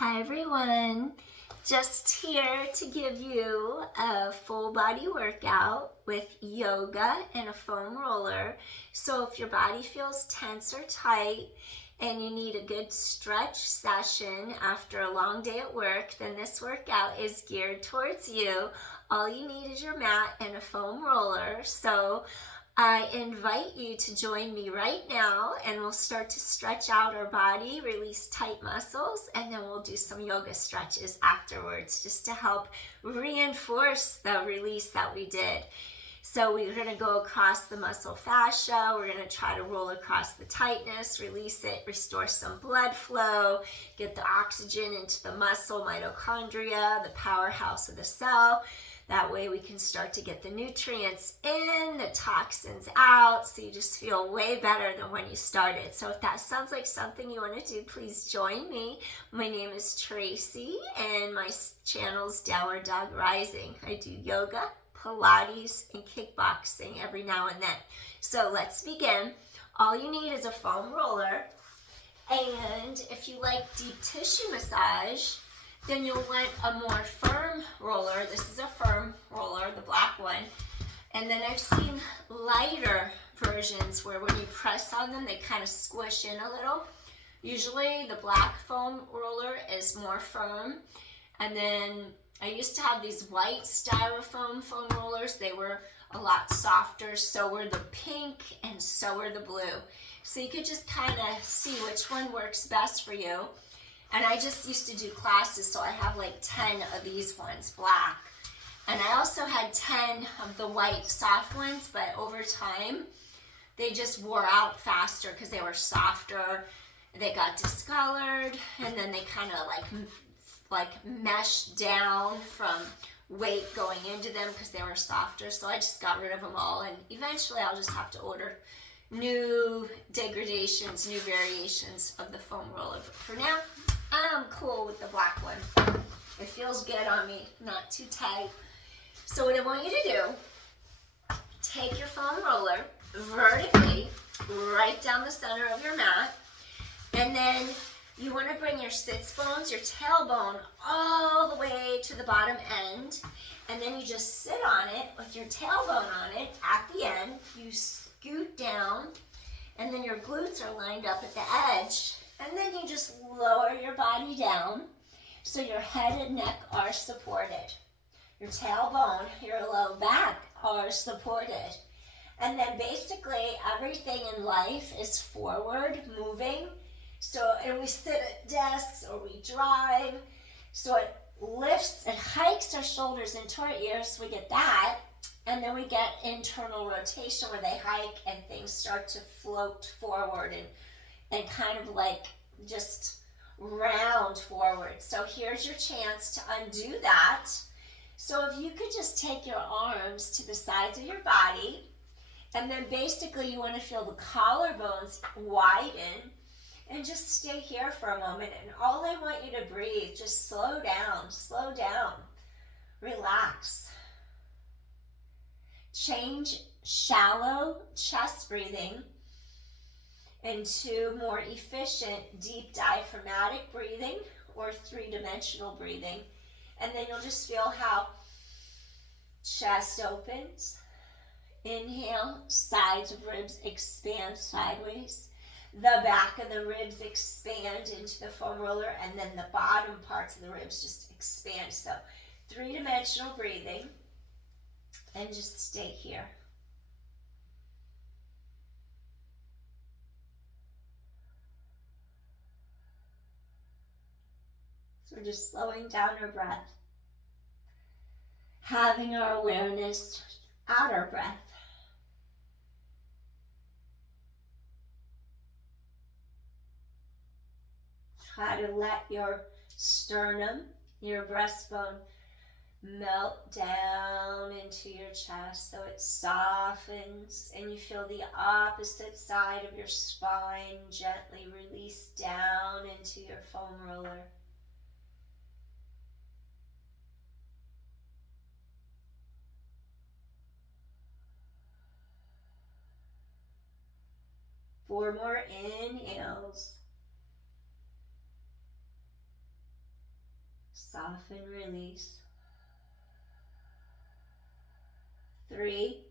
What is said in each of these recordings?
Hi everyone, just here to give you a full body workout with yoga and a foam roller. So if your body feels tense or tight and you need a good stretch session after a long day at work, then this workout is geared towards you. All you need is your mat and a foam roller. So I invite you to join me right now and we'll start to stretch out our body, release tight muscles, and then we'll do some yoga stretches afterwards just to help reinforce the release that we did. So we're going to go across the muscle fascia. We're going to try to roll across the tightness, release it, restore some blood flow, get the oxygen into the muscle, mitochondria, the powerhouse of the cell. That way we can start to get the nutrients in, the toxins out, so you just feel way better than when you started. So if that sounds like something you want to do, please join me. My name is Tracy, and my channel's Downward Dog Rising. I do yoga, Pilates, and kickboxing every now and then. So let's begin. All you need is a foam roller, and if you like deep tissue massage, then you'll want a more firm roller. This is a firm roller, the black one. And then I've seen lighter versions where when you press on them, they kind of squish in a little. Usually the black foam roller is more firm. And then I used to have these white styrofoam foam rollers. They were a lot softer. So were the pink and so were the blue. So you could just kind of see which one works best for you. And I just used to do classes, so I have like 10 of these ones, black. And I also had 10 of the white soft ones, but over time, they just wore out faster because they were softer. They got discolored, and then they kind of like meshed down from weight going into them because they were softer. So I just got rid of them all, and eventually I'll just have to order new degradations, new variations of the foam roller. But for now, I'm cool with the black one. It feels good on me, not too tight. So what I want you to do, take your foam roller vertically right down the center of your mat, and then you want to bring your sits bones, your tailbone, all the way to the bottom end, and then you just sit on it with your tailbone on it. At the end, you scoot down, and then your glutes are lined up at the edge. And then you just lower your body down so your head and neck are supported. Your tailbone, your low back are supported. And then basically everything in life is forward moving. So and we sit at desks or we drive. So it lifts, it hikes our shoulders into our ears, so we get that. And then we get internal rotation where they hike and things start to float forward and kind of like just round forward. So here's your chance to undo that. So if you could just take your arms to the sides of your body, and then basically you want to feel the collarbones widen, and just stay here for a moment. And all I want you to breathe, just slow down, relax. Change shallow chest breathing into more efficient, deep diaphragmatic breathing or three-dimensional breathing. And then you'll just feel how chest opens. Inhale, sides of ribs expand sideways. The back of the ribs expand into the foam roller, and then the bottom parts of the ribs just expand. So three-dimensional breathing, and just stay here. So we're just slowing down our breath, having our awareness at our breath. Try to let your sternum, your breastbone, melt down into your chest so it softens and you feel the opposite side of your spine gently release down into your foam roller. Four more inhales. Soften, release. 3.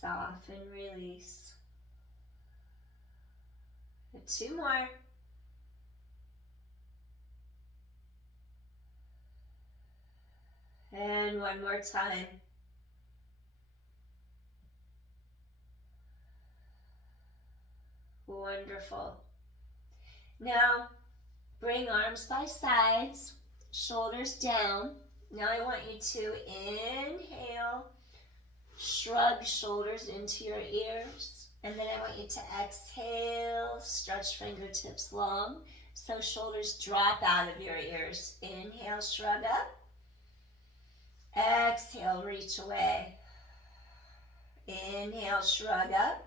Soften, release. 2 more. And 1 more time. Wonderful. Now, bring arms by sides, shoulders down. Now I want you to inhale, shrug shoulders into your ears. And then I want you to exhale, stretch fingertips long, so shoulders drop out of your ears. Inhale, shrug up. Exhale, reach away. Inhale, shrug up.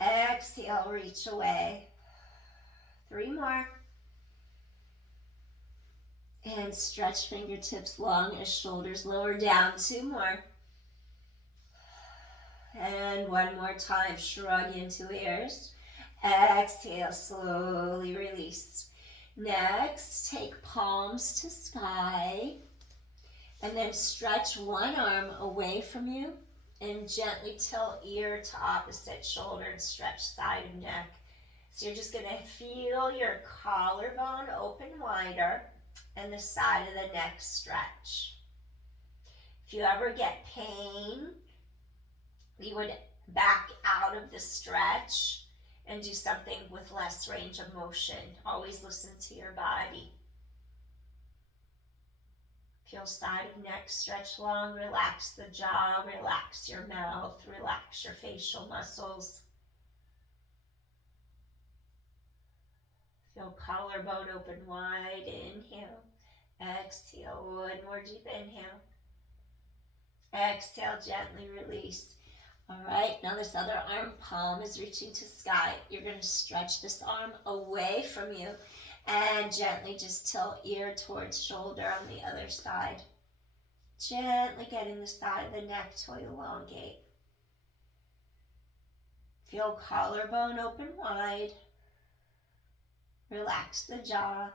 Exhale, reach away. 3 more. And stretch fingertips long as shoulders lower down. 2 more. And 1 more time. Shrug into ears. Exhale, slowly release. Next, take palms to sky. And then stretch one arm away from you and gently tilt ear to opposite shoulder and stretch side of neck. So you're just going to feel your collarbone open wider and the side of the neck stretch. If you ever get pain, you would back out of the stretch and do something with less range of motion. Always listen to your body. Feel side of neck stretch long, relax the jaw, relax your mouth, relax your facial muscles. Feel collarbone open wide, inhale, exhale, 1 more deep inhale. Exhale, gently release. All right, now this other arm, palm is reaching to sky. You're going to stretch this arm away from you and gently just tilt ear towards shoulder on the other side. Gently getting the side of the neck to elongate. Feel collarbone open wide. Relax the jaw.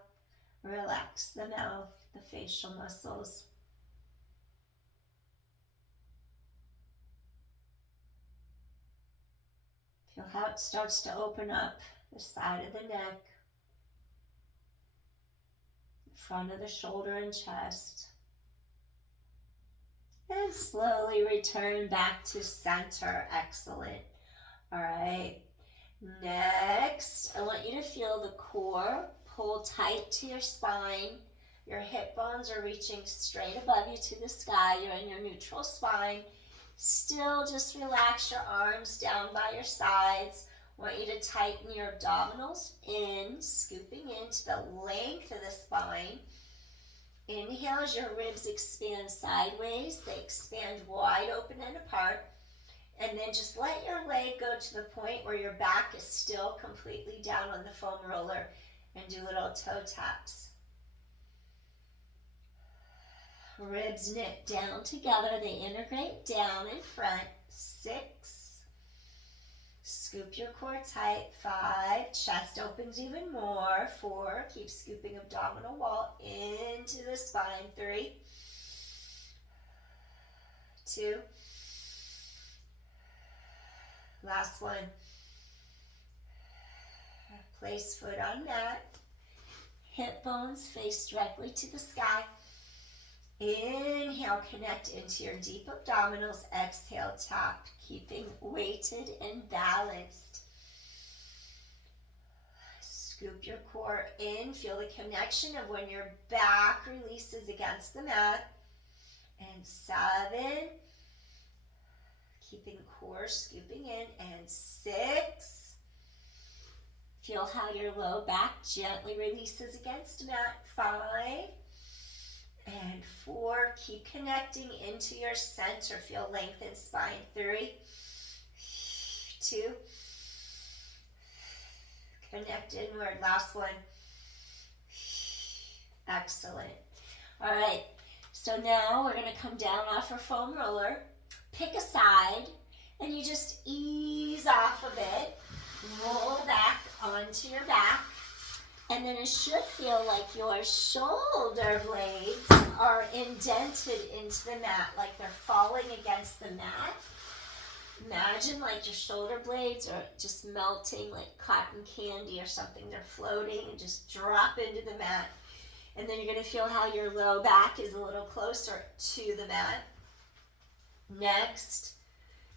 Relax the mouth, the facial muscles. Feel how it starts to open up the side of the neck, front of the shoulder and chest. And slowly return back to center. Excellent. All right. Next, I want you to feel the core pull tight to your spine. Your hip bones are reaching straight above you to the sky. You're in your neutral spine. Still just relax your arms down by your sides. I want you to tighten your abdominals in, scooping into the length of the spine. Inhale as your ribs expand sideways. They expand wide open and apart. And then just let your leg go to the point where your back is still completely down on the foam roller and do little toe taps. Ribs knit down together. They integrate down in front. 6. Scoop your core tight. 5. Chest opens even more. 4. Keep scooping abdominal wall into the spine. 3. 2. Last one. Place foot on mat. Hip bones face directly to the sky. Inhale, connect into your deep abdominals. Exhale, tap, keeping weighted and balanced. Scoop your core in. Feel the connection of when your back releases against the mat. And 7. Keeping core scooping in. And 6. Feel how your low back gently releases against mat. 5. And 4, keep connecting into your center. Feel length in spine. 3, 2, connect inward. Last one. Excellent. All right, so now we're going to come down off our foam roller, pick a side, and you just ease off of it, roll back on onto your back. And then it should feel like your shoulder blades are indented into the mat, like they're falling against the mat. Imagine like your shoulder blades are just melting like cotton candy or something. They're floating and just drop into the mat. And then you're going to feel how your low back is a little closer to the mat. Next,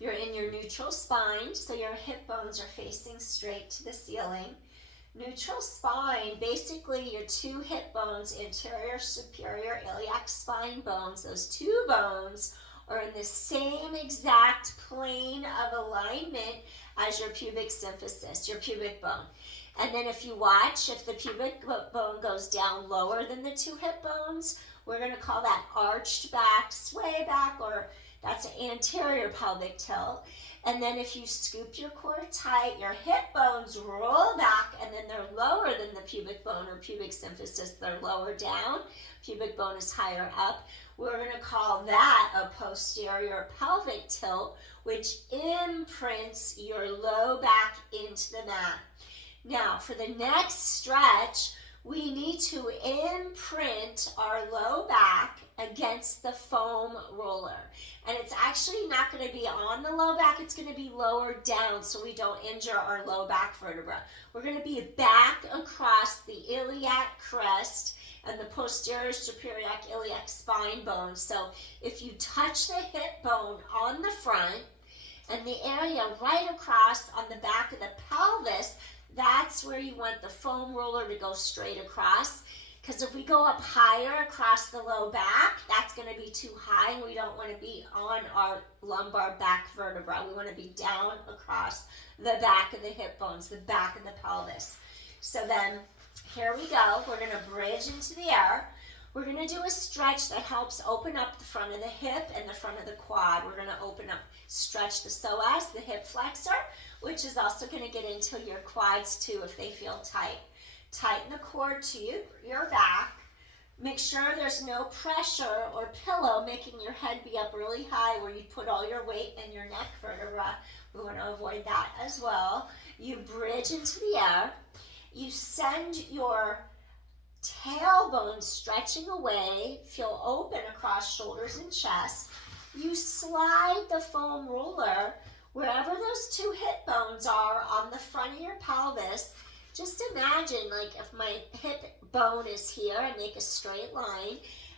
you're in your neutral spine, so your hip bones are facing straight to the ceiling. Neutral spine, basically your two hip bones, anterior, superior, iliac spine bones, those two bones are in the same exact plane of alignment as your pubic symphysis, your pubic bone. And then if you watch, if the pubic bone goes down lower than the two hip bones, we're going to call that arched back, sway back, or that's an anterior pelvic tilt. And then if you scoop your core tight, your hip bones roll back, and then they're lower than the pubic bone or pubic symphysis. They're lower down. Pubic bone is higher up. We're going to call that a posterior pelvic tilt, which imprints your low back into the mat. Now, for the next stretch, we need to imprint our low back against the foam roller. And it's actually not going to be on the low back, it's going to be lower down so we don't injure our low back vertebra. We're going to be back across the iliac crest and the posterior superior iliac spine bone. So if you touch the hip bone on the front and the area right across on the back of the pelvis, that's where you want the foam roller to go straight across. Because if we go up higher across the low back, that's going to be too high, and we don't want to be on our lumbar back vertebra. We want to be down across the back of the hip bones, the back of the pelvis. So then, here we go. We're going to bridge into the air. We're going to do a stretch that helps open up the front of the hip and the front of the quad. We're going to open up, stretch the psoas, the hip flexor, which is also going to get into your quads too if they feel tight. Tighten the core to your back. Make sure there's no pressure or pillow making your head be up really high where you put all your weight in your neck vertebra. We want to avoid that as well. You bridge into the air. You send your tailbone stretching away. Feel open across shoulders and chest. You slide the foam roller wherever those two hip bones are on the front of your pelvis. Just imagine, like, if my hip bone is here, I make a straight line,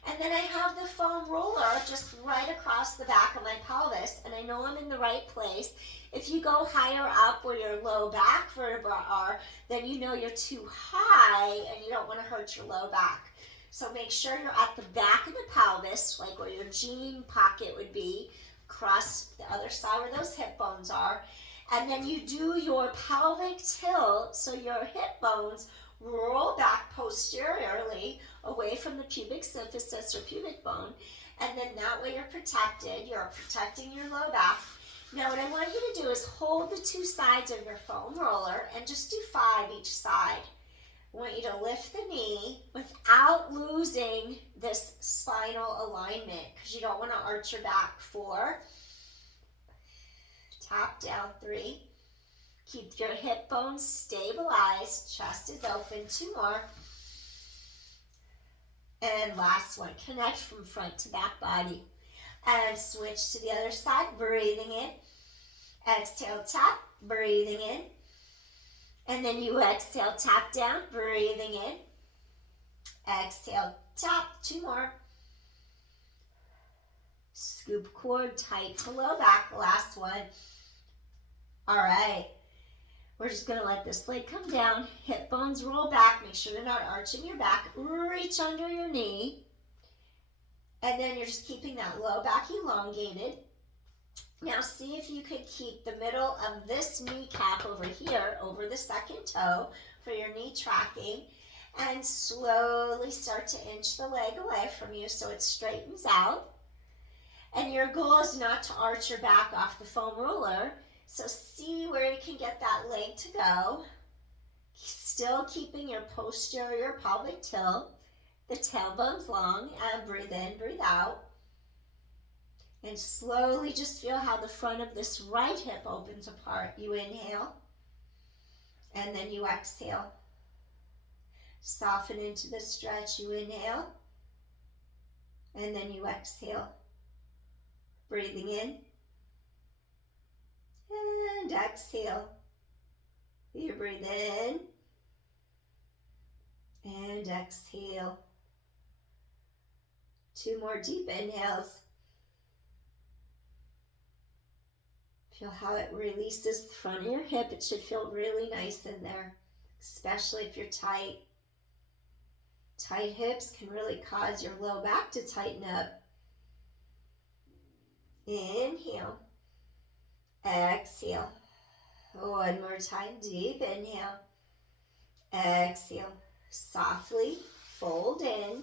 and then I have the foam roller just right across the back of my pelvis, and I know I'm in the right place. If you go higher up where your low back vertebra are, then you know you're too high, and you don't want to hurt your low back. So make sure you're at the back of the pelvis, like where your jean pocket would be, across the other side where those hip bones are. And then you do your pelvic tilt, so your hip bones roll back posteriorly away from the pubic symphysis or pubic bone. And then that way you're protected. You're protecting your low back. Now what I want you to do is hold the two sides of your foam roller and just do 5 each side. I want you to lift the knee without losing this spinal alignment because you don't want to arch your back. 4. Tap down. 3. Keep your hip bones stabilized. Chest is open. 2 more. And last one. Connect from front to back body. And switch to the other side. Breathing in. Exhale, tap. Breathing in. And then you exhale, tap down. Breathing in. Exhale, tap. 2 more. Scoop cord tight to low back. Last one. All right, we're just going to let this leg come down, hip bones roll back, make sure they're not arching your back, reach under your knee, and then you're just keeping that low back elongated. Now see if you could keep the middle of this kneecap over here, over the second toe for your knee tracking, and slowly start to inch the leg away from you so it straightens out. And your goal is not to arch your back off the foam roller. So see where you can get that leg to go. Still keeping your posterior pelvic tilt, the tailbone's long, and breathe in, breathe out. And slowly just feel how the front of this right hip opens apart. You inhale. and then you exhale. Soften into the stretch. You inhale, and then you exhale. Breathing in, and exhale. You breathe in, and exhale. 2 more deep inhales. Feel how it releases the front of your hip. It should feel really nice in there, especially if you're tight. Tight hips can really cause your low back to tighten up. Inhale. Exhale. One more time. Deep inhale. Exhale. Softly fold in.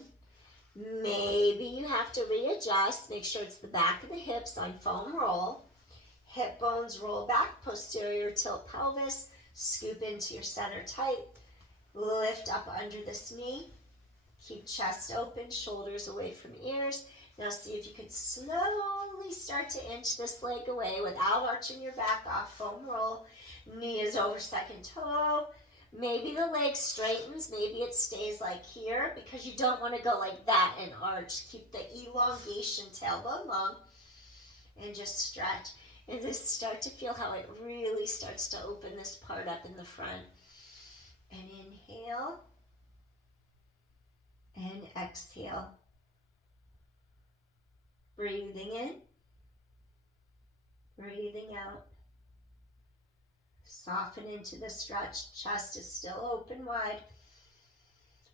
Maybe you have to readjust. Make sure it's the back of the hips on foam roll. Hip bones roll back. Posterior tilt pelvis. Scoop into your center tight. Lift up under this knee. Keep chest open, shoulders away from ears. Now see if you could slowly start to inch this leg away without arching your back off. Foam roll. Knee is over second toe. Maybe the leg straightens. Maybe it stays like here because you don't want to go like that and arch. Keep the elongation, tailbone long, and just stretch. And just start to feel how it really starts to open this part up in the front. And inhale. And exhale. Breathing in. Breathing out. Soften into the stretch. Chest is still open wide.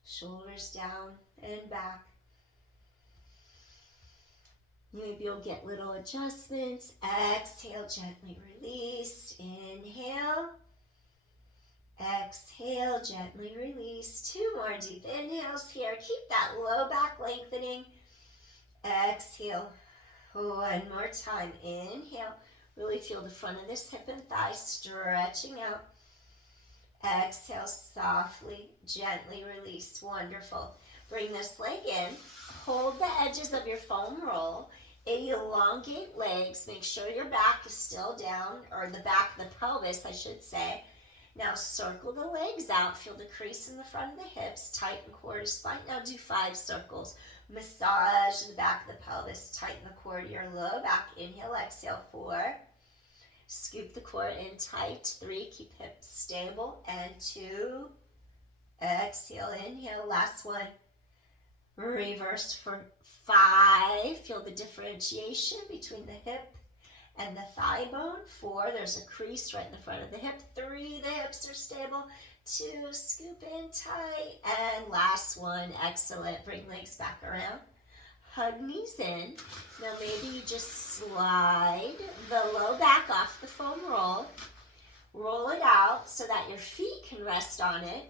Shoulders down and back. Maybe you'll get little adjustments. Exhale, gently release. Inhale. Exhale, gently release. 2 more deep inhales here. Keep that low back lengthening. Exhale. 1 more time. Inhale. Really feel the front of this hip and thigh stretching out. Exhale, softly, gently release. Wonderful. Bring this leg in. Hold the edges of your foam roll. Elongate legs. Make sure your back is still down, or the back of the pelvis, I should say. Now circle the legs out. Feel the crease in the front of the hips. Tighten core to spine. Now do 5 circles. Massage the back of the pelvis. Tighten the core to your low back. Inhale, exhale. 4. Scoop the core in tight. 3. Keep hips stable. And 2. Exhale. Inhale. Last one. Reverse for 5. Feel the differentiation between the hip and the thigh bone. 4, there's a crease right in the front of the hip. 3, the hips are stable. 2, scoop in tight. And last one, excellent. Bring legs back around. Hug knees in. Now maybe you just slide the low back off the foam roll. Roll it out so that your feet can rest on it.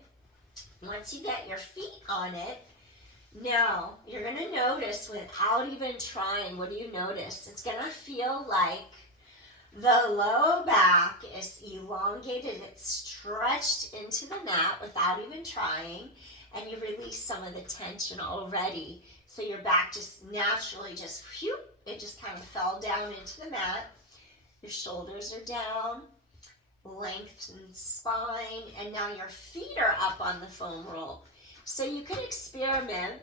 Once you get your feet on it, now you're going to notice without even trying, what do you notice? It's going to feel like the low back is elongated. It's stretched into the mat without even trying, and you release some of the tension already. So your back just naturally just, whew, it just kind of fell down into the mat. Your shoulders are down, lengthened spine, and now your feet are up on the foam roll. So you can experiment.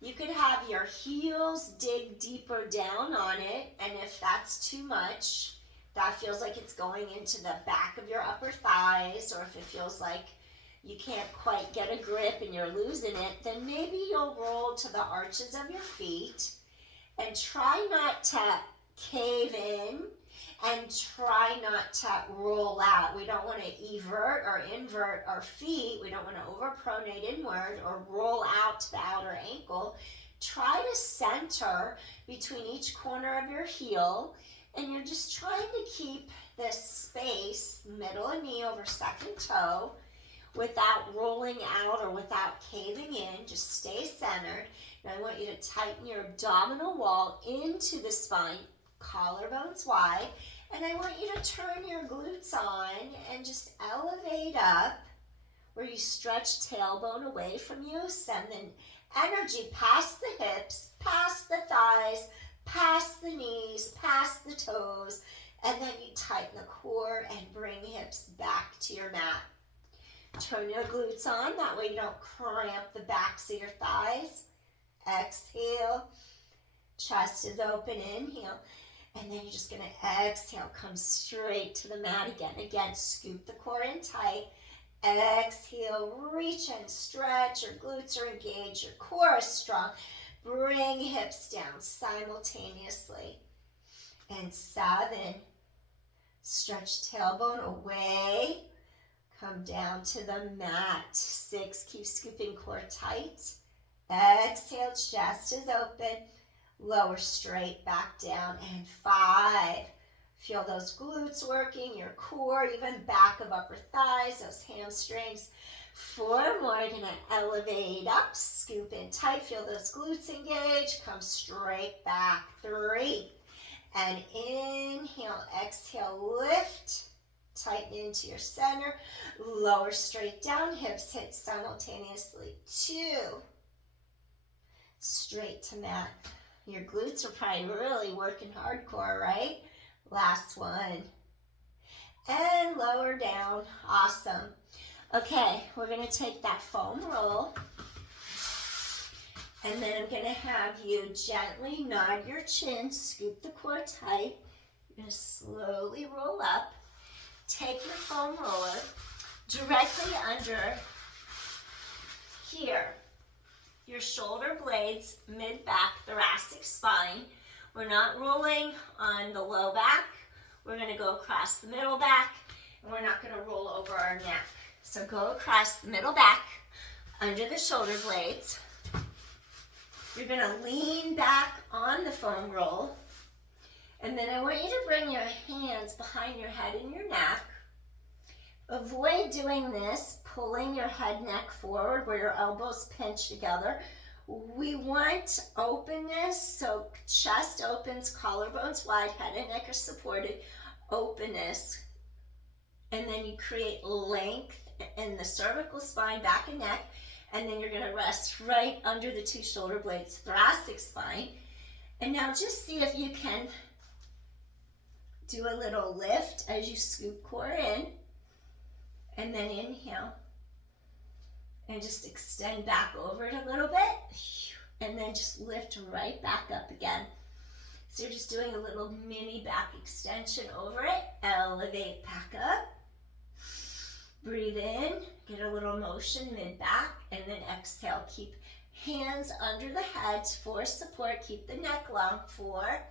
You could have your heels dig deeper down on it, and if that's too much, that feels like it's going into the back of your upper thighs, or if it feels like you can't quite get a grip and you're losing it, then maybe you'll roll to the arches of your feet and try not to cave in and try not to roll out. We don't want to evert or invert our feet. We don't want to overpronate inward or roll out to the outer ankle. Try to center between each corner of your heel, and you're just trying to keep this space, middle of knee over second toe, without rolling out or without caving in. Just stay centered. Now I want you to tighten your abdominal wall into the spine, collarbones wide, and I want you to turn your glutes on and just elevate up where you stretch tailbone away from you. Send the energy past the hips, past the thighs, past the knees, past the toes, and then you tighten the core and bring hips back to your mat. Turn your glutes on, that way you don't cramp the backs of your thighs. Exhale, chest is open, inhale. And then you're just gonna exhale, come straight to the mat again. Again, scoop the core in tight. Exhale, reach and stretch, your glutes are engaged, your core is strong. Bring hips down simultaneously. And 7, stretch tailbone away. Come down to the mat. 6, keep scooping core tight. Exhale, chest is open. Lower straight, back down. And 5, feel those glutes working, your core, even back of upper thighs, those hamstrings. 4 more, gonna elevate up, scoop in tight, feel those glutes engage, come straight back. 3, and inhale, exhale, lift, tighten into your center, lower straight down, hips hit simultaneously. 2, straight to mat. Your glutes are probably really working hardcore, right? Last one. And lower down. Awesome. Okay, we're going to take that foam roll. And then I'm going to have you gently nod your chin, scoop the core tight. You're going to slowly roll up. Take your foam roller directly under here. Your shoulder blades, mid-back, thoracic spine. We're not rolling on the low back. We're going to go across the middle back, and we're not going to roll over our neck. So go across the middle back, under the shoulder blades. You're going to lean back on the foam roll, and then I want you to bring your hands behind your head and your neck. Avoid doing this, pulling your head neck forward where your elbows pinch together. We want openness, so chest opens, collarbones wide, head and neck are supported, openness. And then you create length in the cervical spine, back and neck, and then you're gonna rest right under the 2 shoulder blades, thoracic spine. And now just see if you can do a little lift as you scoop core in. And then inhale, and just extend back over it a little bit, and then just lift right back up again. So you're just doing a little mini back extension over it, elevate back up, breathe in, get a little motion mid-back, and then exhale. Keep hands under the head for support, keep the neck long, 4,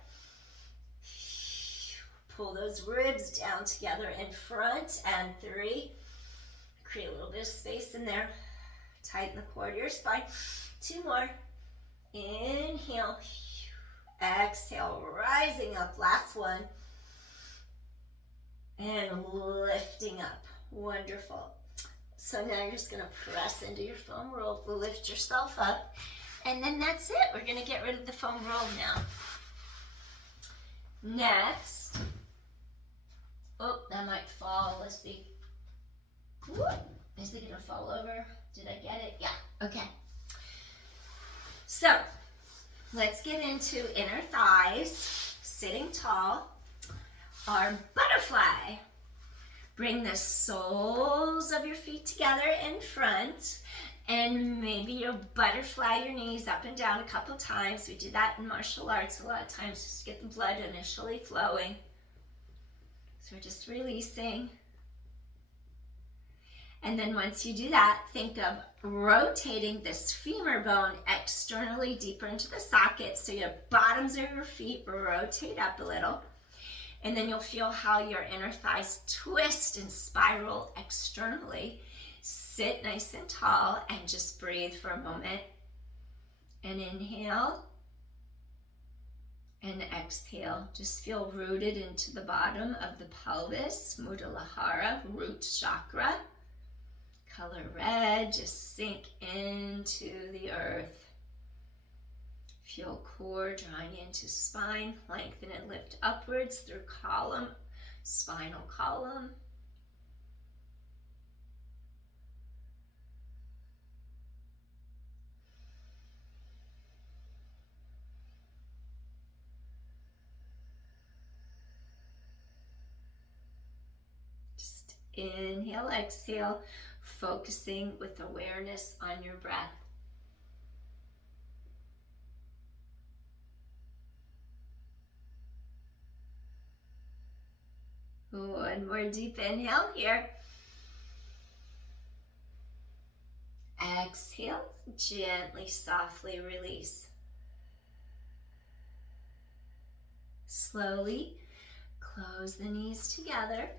pull those ribs down together in front, and 3, create a little bit of space in there. Tighten the core to your spine. 2 more. Inhale. Exhale. Rising up. Last one. And lifting up. Wonderful. So now you're just going to press into your foam roll. Lift yourself up. And then that's it. We're going to get rid of the foam roll now. Next. Oh, that might fall. Let's see. Is it gonna fall over? Did I get it? Yeah, okay. So, let's get into inner thighs, sitting tall. Our butterfly. Bring the soles of your feet together in front, and maybe you'll butterfly your knees up and down a couple times. We do that in martial arts a lot of times just to get the blood initially flowing. So we're just releasing. And then once you do that, think of rotating this femur bone externally deeper into the socket, so your bottoms of your feet rotate up a little. And then you'll feel how your inner thighs twist and spiral externally. Sit nice and tall and just breathe for a moment. And inhale. And exhale. Just feel rooted into the bottom of the pelvis, Muladhara, root chakra. Color red, just sink into the earth. Feel core drawing into spine, lengthen and lift upwards through column, spinal column. Just inhale, exhale, focusing with awareness on your breath. One more deep inhale here. Exhale, gently, softly release. Slowly close the knees together.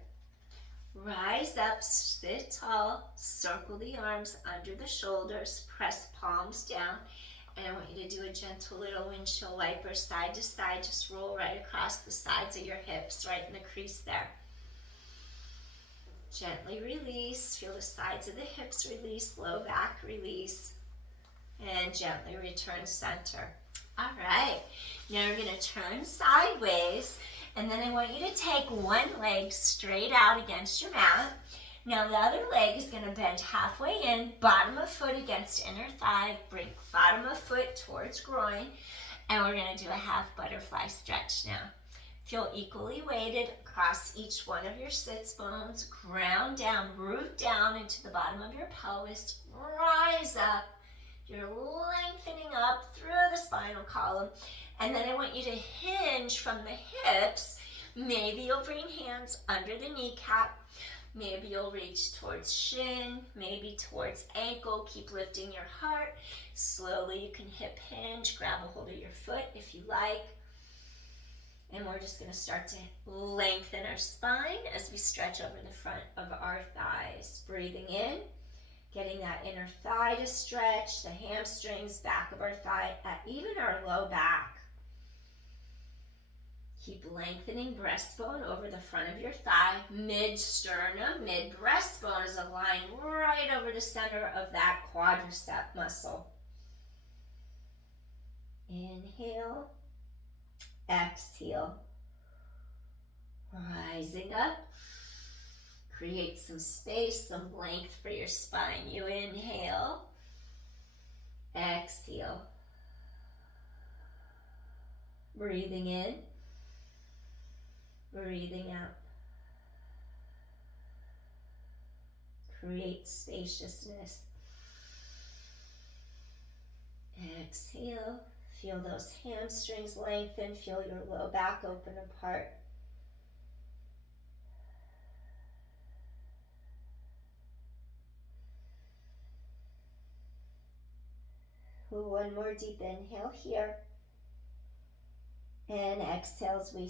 Rise up, sit tall, circle the arms under the shoulders, press palms down, and I want you to do a gentle little windshield wiper side to side. Just roll right across the sides of your hips, right in the crease there. Gently release, feel the sides of the hips release, low back release, and gently return center. All right, now we're gonna turn sideways, and then I want you to take one leg straight out against your mat. Now the other leg is gonna bend halfway in, bottom of foot against inner thigh, bring bottom of foot towards groin, and we're gonna do a half butterfly stretch now. Feel equally weighted across each one of your sits bones. Ground down, root down into the bottom of your pelvis. Rise up. You're lengthening up through the spinal column. And then I want you to hinge from the hips. Maybe you'll bring hands under the kneecap. Maybe you'll reach towards shin, maybe towards ankle. Keep lifting your heart. Slowly you can hip hinge. Grab a hold of your foot if you like. And we're just going to start to lengthen our spine as we stretch over the front of our thighs. Breathing in, getting that inner thigh to stretch, the hamstrings, back of our thigh, even our low back. Keep lengthening breastbone over the front of your thigh. Mid-sternum, mid-breastbone is aligned right over the center of that quadricep muscle. Inhale. Exhale, rising up, create some space, some length for your spine. You inhale, exhale, breathing in, breathing out. Create spaciousness. Exhale. Feel those hamstrings lengthen. Feel your low back open apart. One more deep inhale here. And exhale as we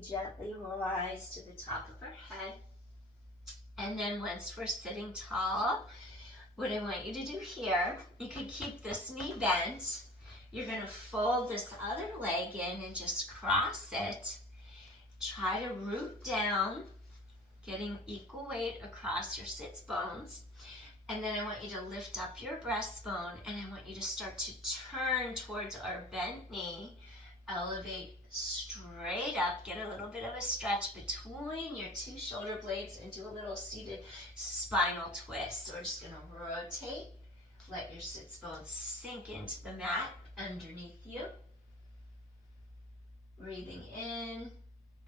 gently rise to the top of our head. And then once we're sitting tall, what I want you to do here, you can keep this knee bent. You're going to fold this other leg in and just cross it. Try to root down, getting equal weight across your sits bones. And then I want you to lift up your breastbone, and I want you to start to turn towards our bent knee. Elevate straight up, get a little bit of a stretch between your two shoulder blades and do a little seated spinal twist. So we're just going to rotate, let your sits bones sink into the mat underneath you. Breathing in,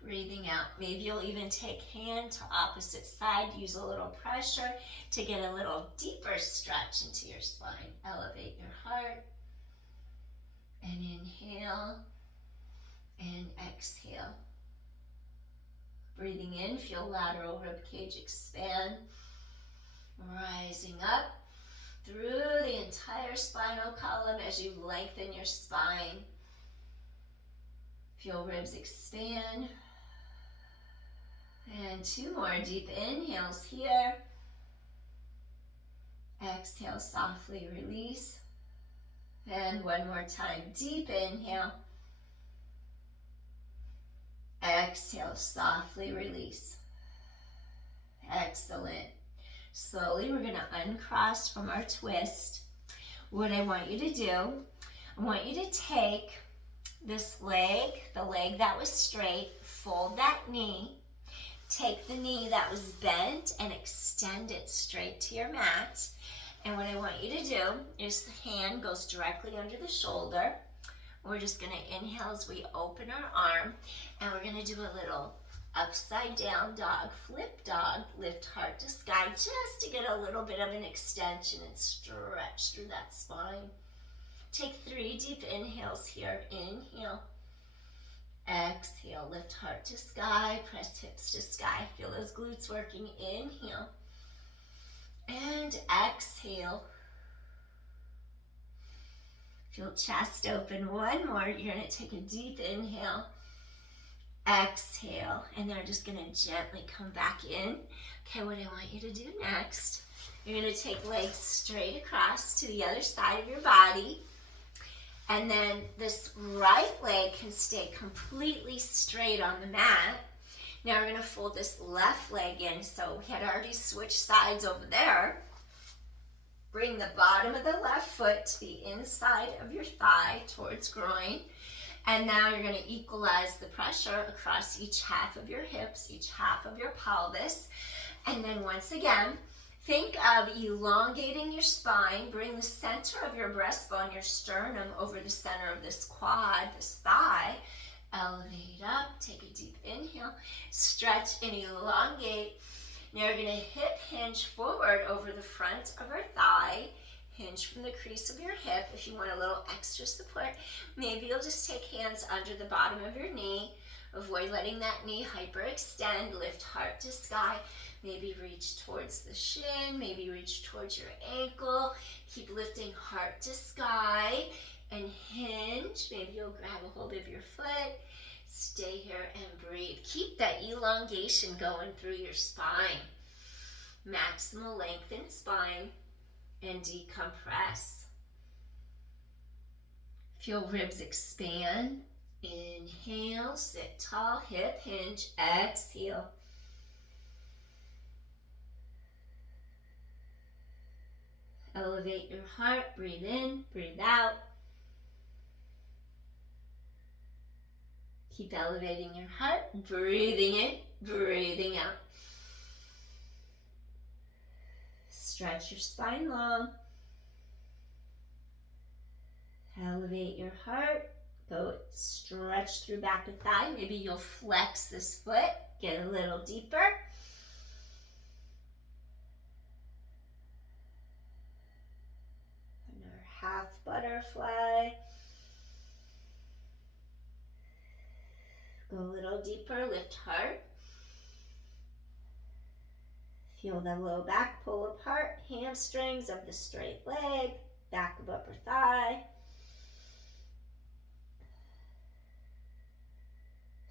breathing out. Maybe you'll even take hand to opposite side, use a little pressure to get a little deeper stretch into your spine. Elevate your heart and inhale. And exhale. Breathing in, feel lateral rib cage expand. Rising up through the entire spinal column as you lengthen your spine. Feel ribs expand. And two more deep inhales here. Exhale, softly release. And one more time, deep inhale. Exhale, softly release. Excellent. Slowly, we're going to uncross from our twist. What I want you to do, I want you to take this leg, the leg that was straight, fold that knee, take the knee that was bent and extend it straight to your mat. And what I want you to do is the hand goes directly under the shoulder. We're just going to inhale as we open our arm, and we're going to do a little upside down dog, flip dog, lift heart to sky just to get a little bit of an extension and stretch through that spine. Take 3 deep inhales here. Inhale. Exhale, lift heart to sky, press hips to sky. Feel those glutes working. Inhale. And exhale. Feel chest open. One more. You're going to take a deep inhale. Exhale. And then we're just going to gently come back in. Okay, what I want you to do next, you're going to take legs straight across to the other side of your body. And then this right leg can stay completely straight on the mat. Now we're going to fold this left leg in. So we had already switched sides over there. Bring the bottom of the left foot to the inside of your thigh towards groin. And now you're going to equalize the pressure across each half of your hips, each half of your pelvis. And then once again, think of elongating your spine. Bring the center of your breastbone, your sternum, over the center of this quad, this thigh. Elevate up. Take a deep inhale. Stretch and elongate. Now you're going to hip hinge forward over the front of our thigh. Hinge from the crease of your hip. If you want a little extra support, maybe you'll just take hands under the bottom of your knee. Avoid letting that knee hyperextend. Lift heart to sky. Maybe reach towards the shin. Maybe reach towards your ankle. Keep lifting heart to sky and hinge. Maybe you'll grab a hold of your foot. Stay here and breathe. Keep that elongation going through your spine. Maximal length in spine and decompress. Feel ribs expand. Inhale, sit tall, hip hinge. Exhale. Elevate your heart. Breathe in, breathe out. Keep elevating your heart, breathing in, breathing out. Stretch your spine long. Elevate your heart. Go stretch through back of thigh. Maybe you'll flex this foot. Get a little deeper. Another half butterfly. Go a little deeper. Lift heart. Feel the low back pull apart, hamstrings of the straight leg, back of upper thigh.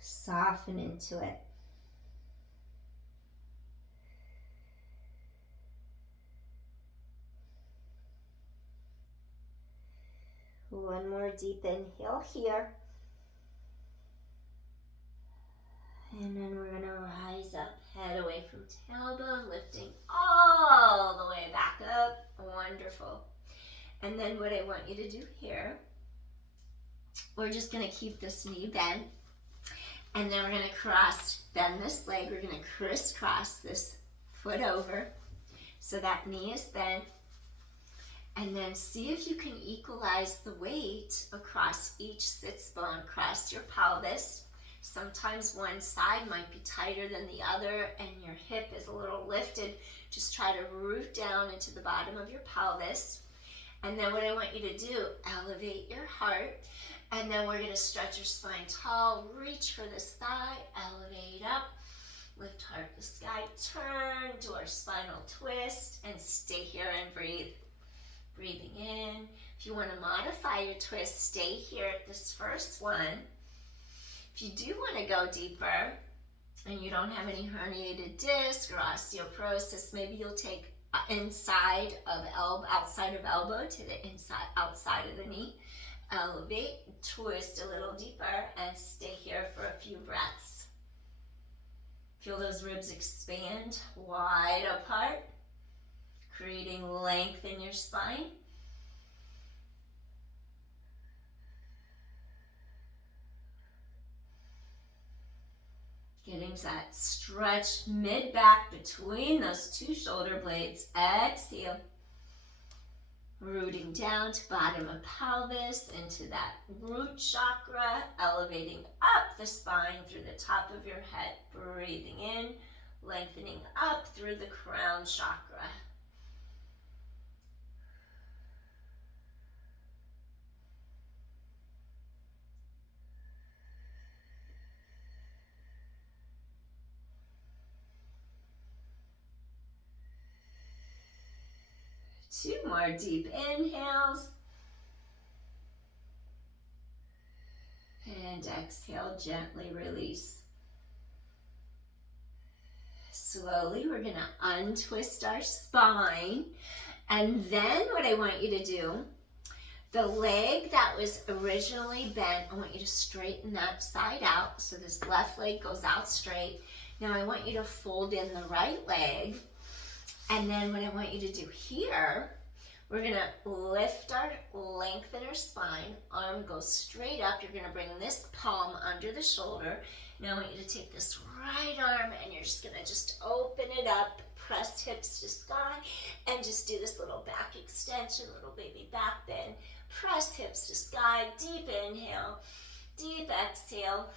Soften into it. One more deep inhale here. And then we're going to rise up, head away from tailbone, lifting all the way back up. Wonderful. And then what I want you to do here, we're just going to keep this knee bent. And then we're going to bend this leg. We're going to crisscross this foot over so that knee is bent. And then see if you can equalize the weight across each sits bone, across your pelvis. Sometimes one side might be tighter than the other and your hip is a little lifted. Just try to root down into the bottom of your pelvis. And then what I want you to do, elevate your heart. And then we're going to stretch your spine tall. Reach for this thigh. Elevate up. Lift heart to sky. Turn to our spinal twist. And stay here and breathe. Breathing in. If you want to modify your twist, stay here at this first one. If you do want to go deeper and you don't have any herniated disc or osteoporosis, maybe you'll take outside of elbow to the outside of the knee. Elevate, twist a little deeper, and stay here for a few breaths. Feel those ribs expand wide apart, creating length in your spine. Getting that stretch mid-back between those two shoulder blades. Exhale. Rooting down to bottom of pelvis, into that root chakra, elevating up the spine through the top of your head. Breathing in, lengthening up through the crown chakra. Two more deep inhales. And exhale, gently release. Slowly, we're going to untwist our spine. And then what I want you to do, the leg that was originally bent, I want you to straighten that side out. So this left leg goes out straight. Now I want you to fold in the right leg. And then what I want you to do here, we're gonna lengthen our spine, arm goes straight up. You're gonna bring this palm under the shoulder. Now I want you to take this right arm and you're just gonna open it up, press hips to sky, and just do this little back extension, little baby back bend. Press hips to sky, deep inhale, deep exhale,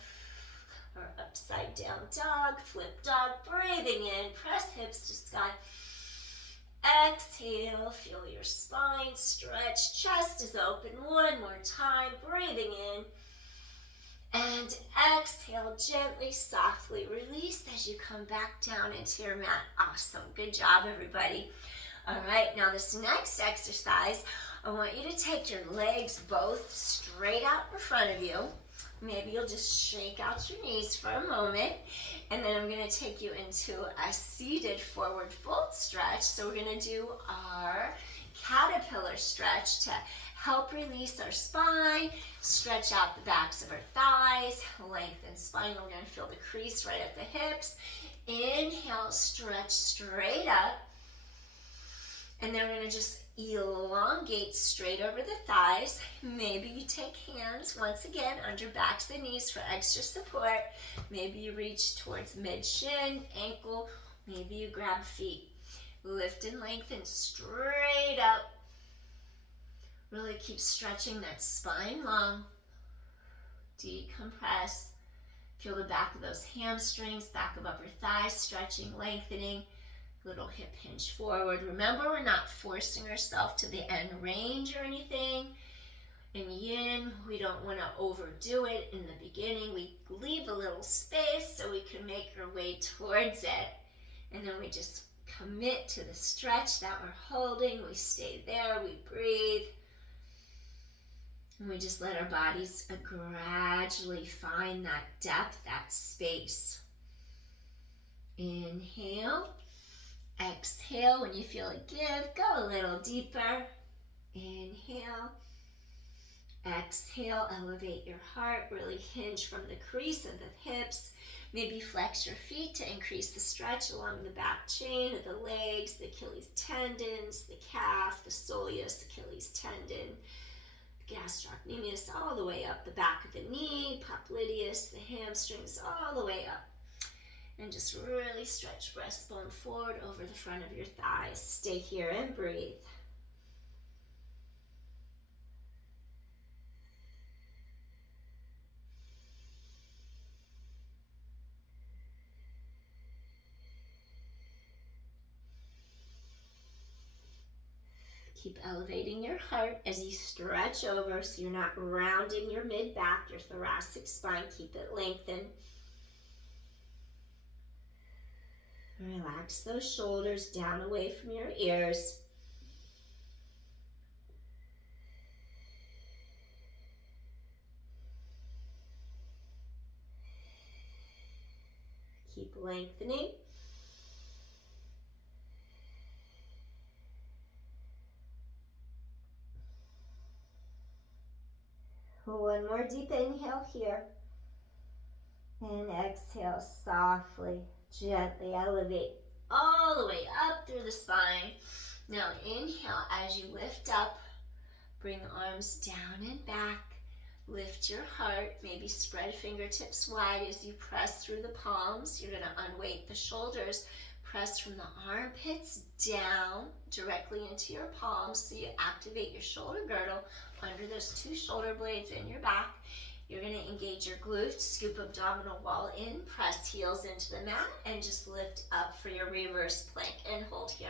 or upside down dog, flip dog, breathing in, press hips to sky. Exhale, feel your spine stretch, chest is open. One more time, breathing in. And exhale, gently, softly release as you come back down into your mat. Awesome, good job everybody. All right, now this next exercise, I want you to take your legs both straight out in front of you. Maybe you'll just shake out your knees for a moment. And then I'm going to take you into a seated forward fold stretch. So we're going to do our caterpillar stretch to help release our spine, stretch out the backs of our thighs, lengthen spine. We're going to feel the crease right at the hips. Inhale, stretch straight up. And then we're going to just elongate straight over the thighs. Maybe you take hands once again under backs and knees for extra support. Maybe you reach towards mid-shin, ankle. Maybe you grab feet. Lift and lengthen straight up. Really keep stretching that spine long. Decompress. Feel the back of those hamstrings, back of upper thighs stretching, lengthening. Little hip hinge forward. Remember, we're not forcing ourselves to the end range or anything. In yin, we don't want to overdo it in the beginning. We leave a little space so we can make our way towards it. And then we just commit to the stretch that we're holding. We stay there, we breathe. And we just let our bodies gradually find that depth, that space. Inhale. Exhale, when you feel it give, go a little deeper. Inhale. Exhale, elevate your heart, really hinge from the crease of the hips. Maybe flex your feet to increase the stretch along the back chain of the legs, the Achilles tendons, the calf, the soleus, Achilles tendon, the gastrocnemius, all the way up the back of the knee, popliteus, the hamstrings, all the way up. And just really stretch breastbone forward over the front of your thighs. Stay here and breathe. Keep elevating your heart as you stretch over so you're not rounding your mid-back, your thoracic spine. Keep it lengthened. Relax those shoulders down away from your ears. Keep lengthening. One more deep inhale here. And exhale softly, gently elevate all the way up through the spine. Now inhale as you lift up, bring arms down and back. Lift your heart, maybe spread fingertips wide as you press through the palms. You're going to unweight the shoulders. Press from the armpits down directly into your palms so you activate your shoulder girdle under those two shoulder blades in your back. You're going to engage your glutes, scoop abdominal wall in, press heels into the mat, and just lift up for your reverse plank and hold here.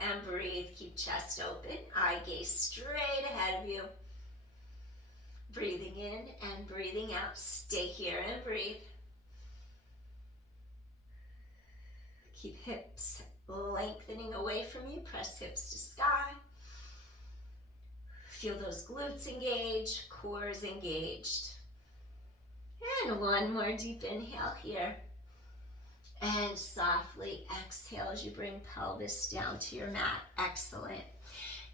And breathe, keep chest open, eye gaze straight ahead of you. Breathing in and breathing out, stay here and breathe. Keep hips lengthening away from you, press hips to sky. Feel those glutes engaged, core is engaged. And one more deep inhale here. And softly exhale as you bring pelvis down to your mat. Excellent.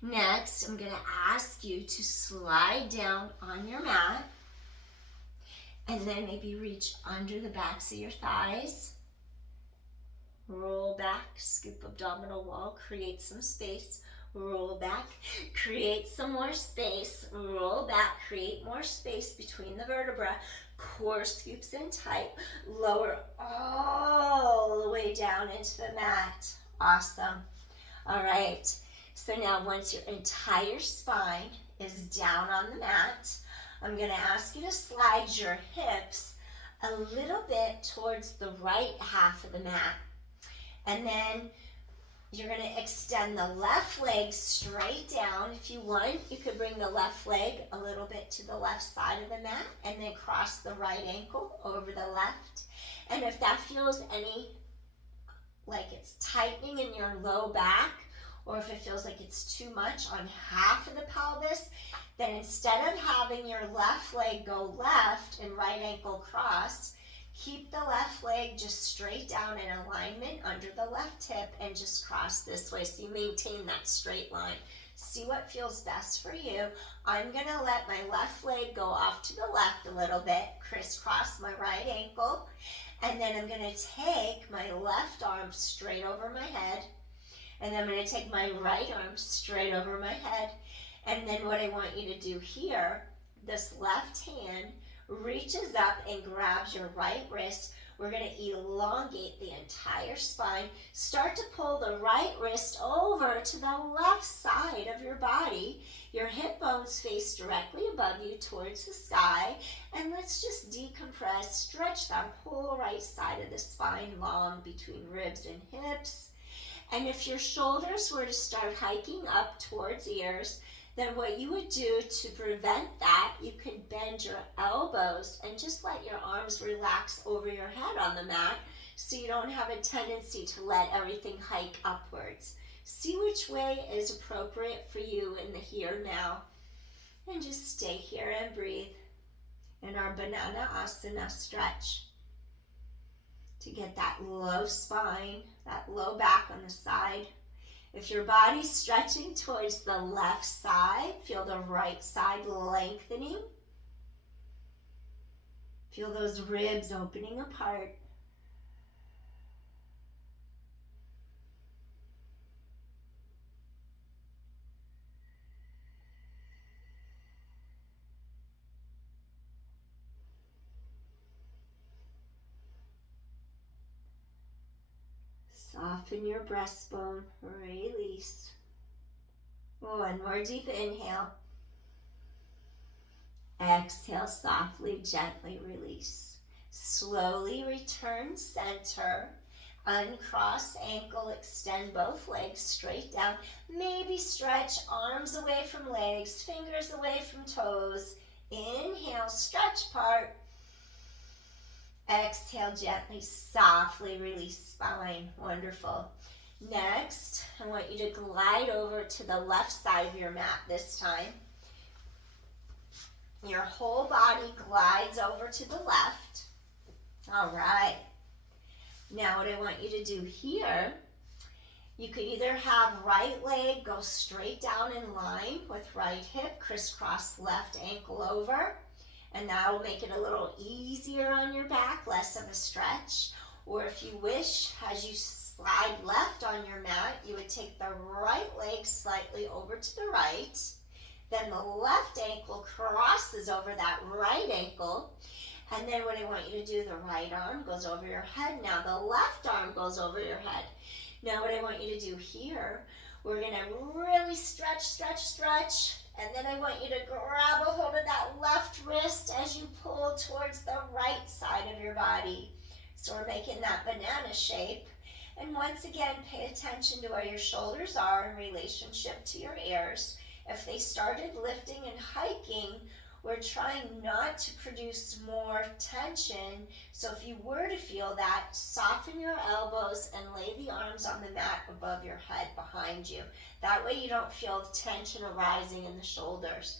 Next, I'm going to ask you to slide down on your mat and then maybe reach under the backs of your thighs. Roll back, scoop abdominal wall, create some space. Roll back, create some more space. Roll back, create more space between the vertebrae. Core scoops in tight. Lower all the way down into the mat. Awesome. All right. So now once your entire spine is down on the mat, I'm going to ask you to slide your hips a little bit towards the right half of the mat. And then you're going to extend the left leg straight down. If you want, you could bring the left leg a little bit to the left side of the mat and then cross the right ankle over the left. And if that feels like it's tightening in your low back, or if it feels like it's too much on half of the pelvis, then instead of having your left leg go left and right ankle cross, keep the left leg just straight down in alignment under the left hip and just cross this way so you maintain that straight line. See what feels best for you. I'm going to let my left leg go off to the left a little bit, crisscross my right ankle, and then I'm going to take my left arm straight over my head, and then I'm going to take my right arm straight over my head, and then what I want you to do here, this left hand reaches up and grabs your right wrist. We're going to elongate the entire spine. Start to pull the right wrist over to the left side of your body. Your hip bones face directly above you towards the sky. And let's just decompress, stretch that whole right side of the spine long between ribs and hips. And if your shoulders were to start hiking up towards ears, then what you would do to prevent that, you could bend your elbows and just let your arms relax over your head on the mat so you don't have a tendency to let everything hike upwards. See which way is appropriate for you in the here now. And just stay here and breathe in our banana asana stretch to get that low spine, that low back on the side. If your body's stretching towards the left side, feel the right side lengthening. Feel those ribs opening apart. Soften your breastbone, release. One more deep inhale. Exhale, softly, gently release. Slowly return center. Uncross ankle, extend both legs straight down. Maybe stretch arms away from legs, fingers away from toes. Inhale, stretch part. Exhale, gently, softly release spine. Wonderful. Next, I want you to glide over to the left side of your mat this time. Your whole body glides over to the left. All right. Now what I want you to do here, you could either have right leg go straight down in line with right hip, crisscross left ankle over, and that will make it a little easier on your back, less of a stretch. Or if you wish, as you slide left on your mat, you would take the right leg slightly over to the right. Then the left ankle crosses over that right ankle. And then what I want you to do, the right arm goes over your head. Now the left arm goes over your head. Now what I want you to do here, we're gonna really stretch, stretch, stretch. And then I want you to grab a hold of that left wrist as you pull towards the right side of your body. So we're making that banana shape. And once again, pay attention to where your shoulders are in relationship to your ears. If they started lifting and hiking, we're trying not to produce more tension. So if you were to feel that, soften your elbows and lay the arms on the mat above your head behind you. That way you don't feel tension arising in the shoulders.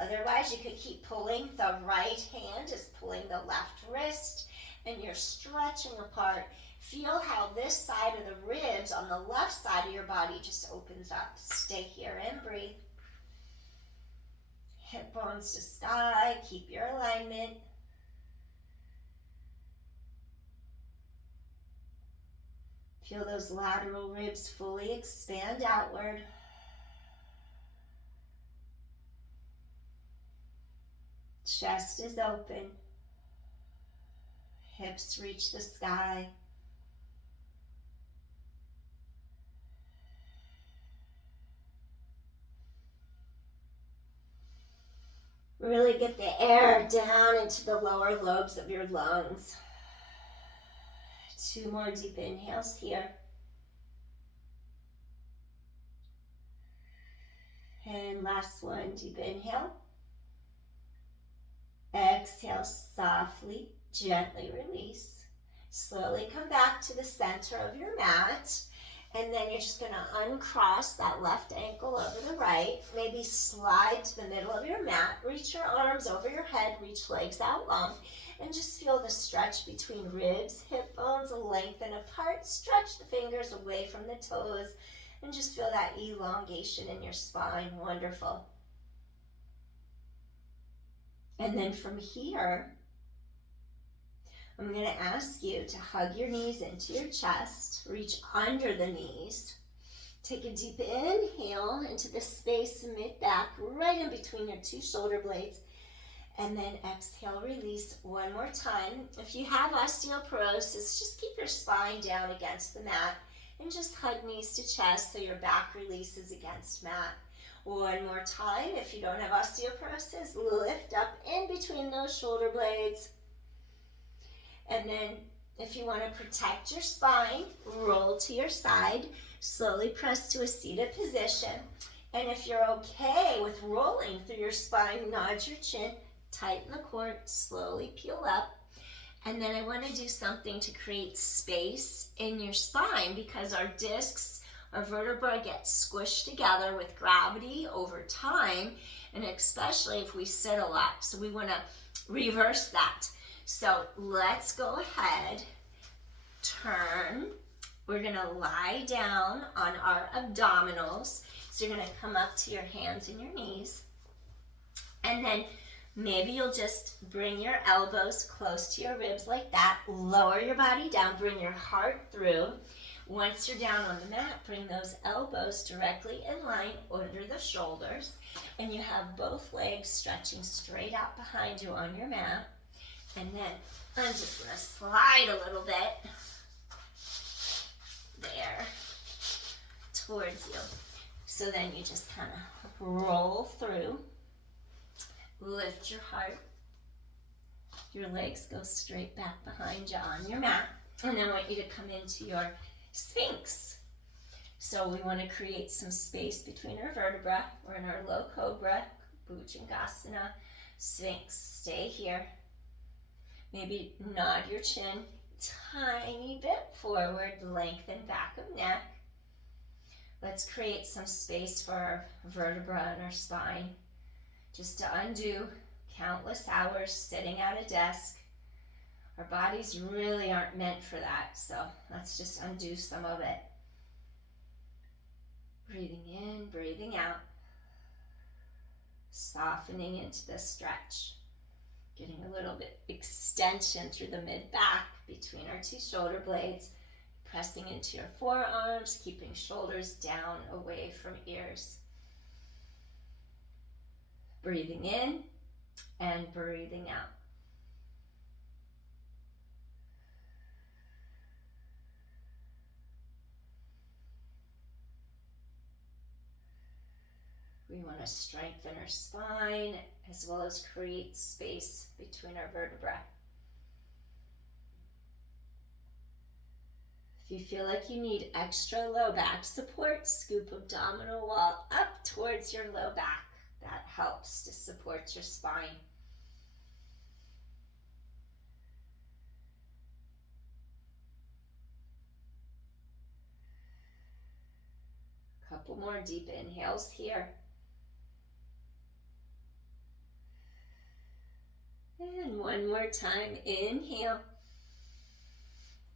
Otherwise, you could keep pulling. The right hand is pulling the left wrist, and you're stretching apart. Feel how this side of the ribs on the left side of your body just opens up. Stay here and breathe. Hip bones to sky, keep your alignment. Feel those lateral ribs fully expand outward. Chest is open. Hips reach the sky. Really get the air down into the lower lobes of your lungs. 2 more deep inhales here. And last one, deep inhale. Exhale softly, gently release. Slowly come back to the center of your mat. And then you're just going to uncross that left ankle over the right. Maybe slide to the middle of your mat. Reach your arms over your head. Reach legs out long. And just feel the stretch between ribs, hip bones lengthen apart. Stretch the fingers away from the toes. And just feel that elongation in your spine. Wonderful. And then from here, I'm going to ask you to hug your knees into your chest, reach under the knees. Take a deep inhale into the space mid-back, right in between your 2 shoulder blades. And then exhale, release one more time. If you have osteoporosis, just keep your spine down against the mat and just hug knees to chest so your back releases against mat. One more time. If you don't have osteoporosis, lift up in between those shoulder blades. And then if you want to protect your spine, roll to your side, slowly press to a seated position. And if you're okay with rolling through your spine, nod your chin, tighten the core, slowly peel up. And then I want to do something to create space in your spine because our discs, our vertebrae get squished together with gravity over time, and especially if we sit a lot. So we want to reverse that. So let's go ahead, turn. We're going to lie down on our abdominals. So you're going to come up to your hands and your knees. And then maybe you'll just bring your elbows close to your ribs like that. Lower your body down, bring your heart through. Once you're down on the mat, bring those elbows directly in line under the shoulders. And you have both legs stretching straight out behind you on your mat. And then I'm just going to slide a little bit there towards you. So then you just kind of roll through, lift your heart. Your legs go straight back behind you on your mat. And I want you to come into your Sphinx. So we want to create some space between our vertebrae. We're in our low cobra, Bhujangasana, Sphinx. Stay here. Maybe nod your chin tiny bit forward, lengthen back of neck. Let's create some space for our vertebra and our spine. Just to undo countless hours sitting at a desk. Our bodies really aren't meant for that, so let's just undo some of it. Breathing in, breathing out. Softening into the stretch. Getting a little bit extension through the mid-back between our 2 shoulder blades. Pressing into your forearms, keeping shoulders down away from ears. Breathing in and breathing out. We want to strengthen our spine as well as create space between our vertebrae. If you feel like you need extra low back support, scoop abdominal wall up towards your low back. That helps to support your spine. Couple more deep inhales here. And one more time, inhale.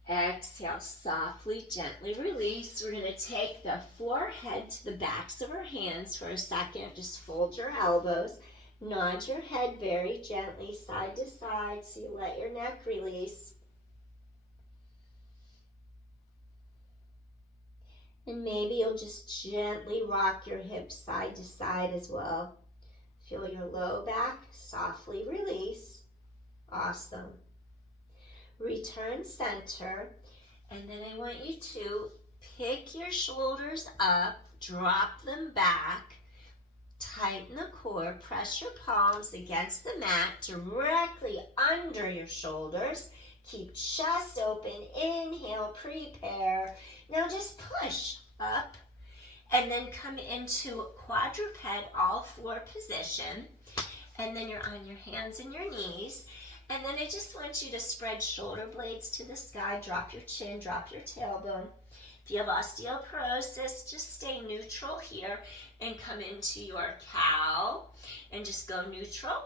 Exhale, softly, gently release. We're going to take the forehead to the backs of our hands for a second. Just fold your elbows. Nod your head very gently side to side so you let your neck release. And maybe you'll just gently rock your hips side to side as well. Feel your low back softly release. Awesome. Return center, and then I want you to pick your shoulders up, drop them back, tighten the core, press your palms against the mat directly under your shoulders. Keep chest open, inhale, prepare. Now just push up and then come into quadruped all four position, and then you're on your hands and your knees. And then I just want you to spread shoulder blades to the sky, drop your chin, drop your tailbone. If you have osteoporosis, just stay neutral here and come into your cow and just go neutral,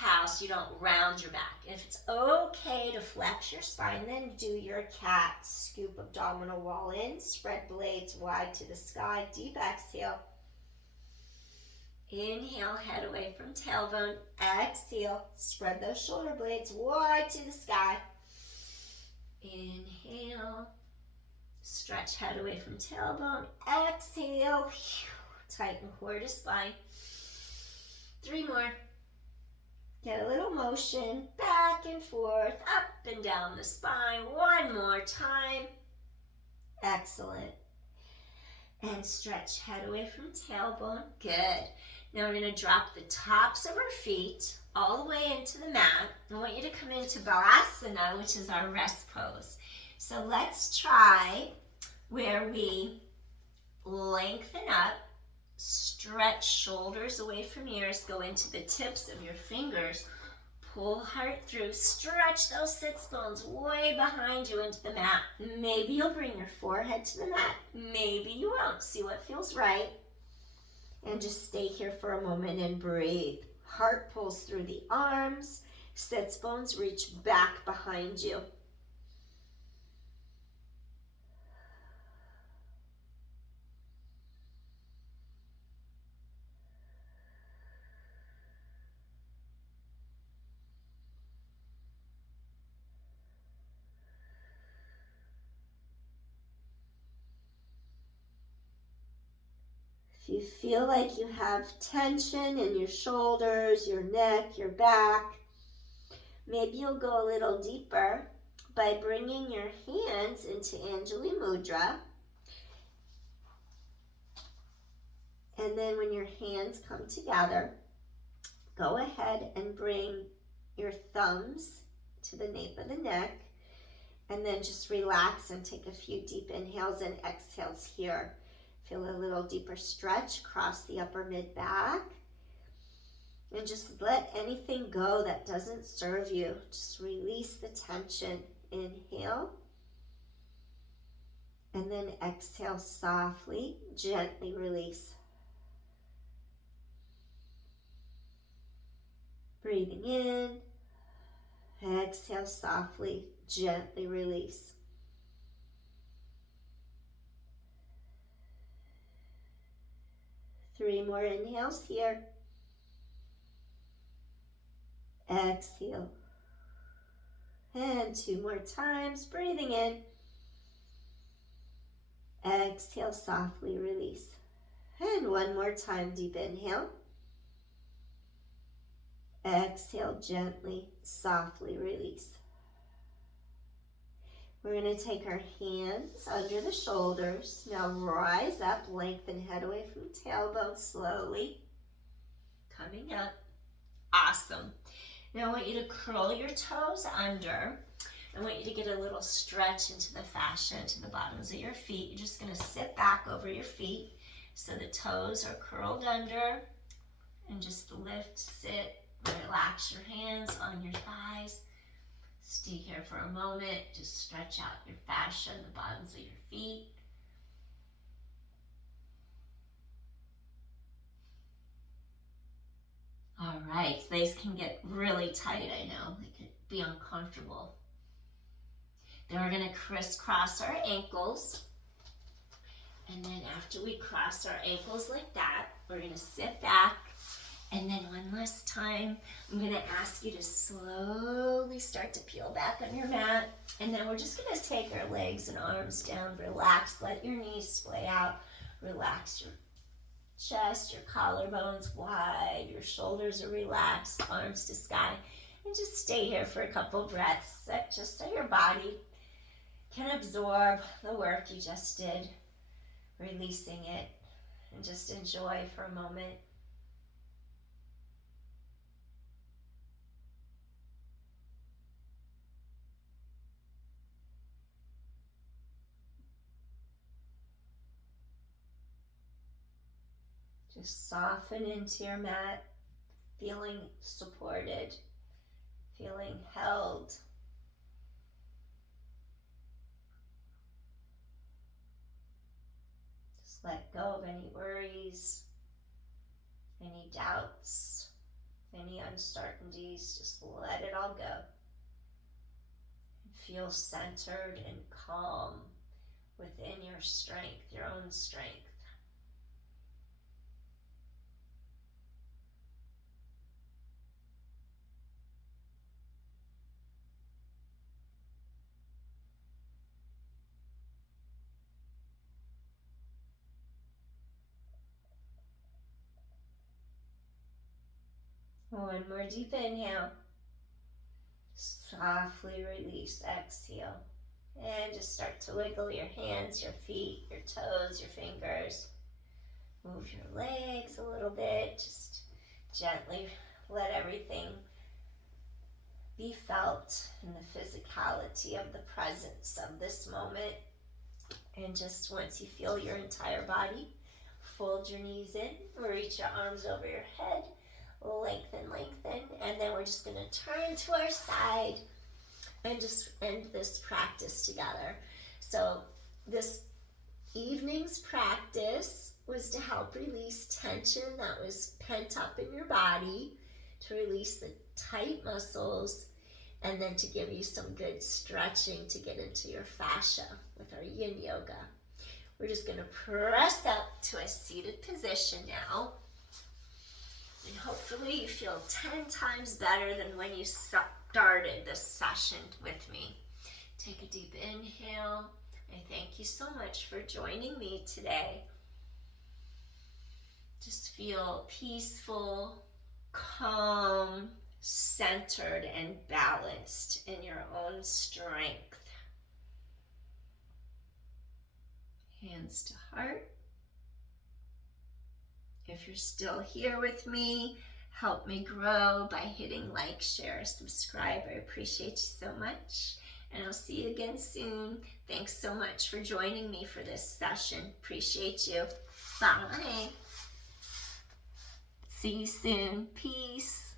cow, so you don't round your back. If it's okay to flex your spine, then do your cat. Scoop abdominal wall in, spread blades wide to the sky, deep exhale. Inhale, head away from tailbone. Exhale, spread those shoulder blades wide to the sky. Inhale, stretch head away from tailbone. Exhale, tighten core to spine. 3 more. Get a little motion, back and forth, up and down the spine. 1 more time. Excellent. And stretch head away from tailbone. Good. Now we're going to drop the tops of our feet all the way into the mat. I want you to come into Balasana, which is our rest pose. So let's try where we lengthen up, stretch shoulders away from ears, go into the tips of your fingers, pull heart through, stretch those sits bones way behind you into the mat. Maybe you'll bring your forehead to the mat. Maybe you won't. See what feels right. And just stay here for a moment and breathe. Heart pulls through the arms. Sits bones reach back behind you. If you feel like you have tension in your shoulders, your neck, your back, maybe you'll go a little deeper by bringing your hands into Anjali Mudra. And then when your hands come together, go ahead and bring your thumbs to the nape of the neck. And then just relax and take a few deep inhales and exhales here. Feel a little deeper stretch across the upper mid-back. And just let anything go that doesn't serve you. Just release the tension. Inhale. And then exhale softly, gently release. Breathing in. Exhale softly, gently release. Three more inhales here. Exhale. And 2 more times, breathing in. Exhale, softly release. And 1 more time, deep inhale. Exhale, gently, softly release. We're going to take our hands under the shoulders. Now rise up, lengthen head away from tailbone slowly. coming up. Awesome. Now I want you to curl your toes under. I want you to get a little stretch into the fascia, into the bottoms of your feet. You're just going to sit back over your feet so the toes are curled under, and just lift, sit, relax your hands on your thighs. Stay here for a moment. Just stretch out your fascia and the bottoms of your feet. All right, these can get really tight, I know. They can be uncomfortable. Then we're going to crisscross our ankles. And then after we cross our ankles like that, we're going to sit back. And then one last time, I'm going to ask you to slowly start to peel back on your mat. And then we're just going to take our legs and arms down. Relax, let your knees splay out. Relax your chest, your collarbones wide, your shoulders are relaxed, arms to sky. And just stay here for a couple breaths, just so your body can absorb the work you just did, releasing it, and just enjoy for a moment. Just soften into your mat, feeling supported, feeling held. Just let go of any worries, any doubts, any uncertainties. Just let it all go. Feel centered and calm within your strength, your own strength. One more deep inhale. Softly release, exhale. And just start to wiggle your hands, your feet, your toes, your fingers. Move your legs a little bit. Just gently let everything be felt in the physicality of the presence of this moment. And just once you feel your entire body, fold your knees in, reach your arms over your head, lengthen, lengthen, and then we're just going to turn to our side and just end this practice together. So this evening's practice was to help release tension that was pent up in your body, to release the tight muscles, and then to give you some good stretching to get into your fascia with our yin yoga. We're just going to press up to a seated position now. And hopefully you feel 10 times better than when you started this session with me. Take a deep inhale. I thank you so much for joining me today. Just feel peaceful, calm, centered, and balanced in your own strength. Hands to heart. If you're still here with me, help me grow by hitting like, share, subscribe. I appreciate you so much. And I'll see you again soon. Thanks so much for joining me for this session. Appreciate you. Bye. See you soon. Peace.